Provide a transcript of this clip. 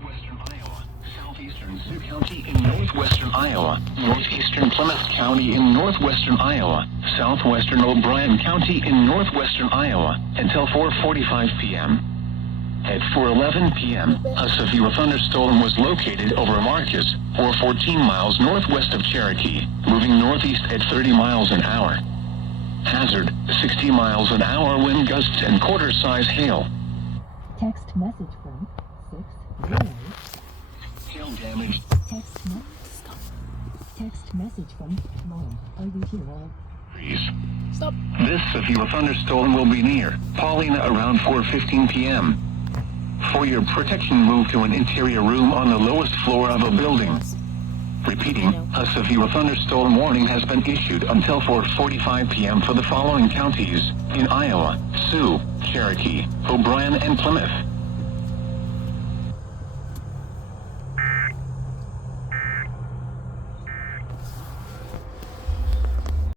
northwestern Iowa, southeastern Sioux County in northwestern Iowa, northeastern Plymouth County in northwestern Iowa, southwestern O'Brien County in northwestern Iowa, until 4:45 p.m. At 4:11 p.m., a severe thunderstorm was located over Marcus, or 14 miles northwest of Cherokee, moving northeast at 30 miles an hour. Hazard, 60 miles an hour wind gusts and quarter-size hail. Text message from 608. Hail damage. Text message from Mom. Are you here all? Please. Stop. This severe thunderstorm will be near Paulina around 4:15 p.m. For your protection, move to an interior room on the lowest floor of a building. Repeating, a severe thunderstorm warning has been issued until 4:45 p.m. for the following counties in Iowa: Sioux, Cherokee, O'Brien, and Plymouth.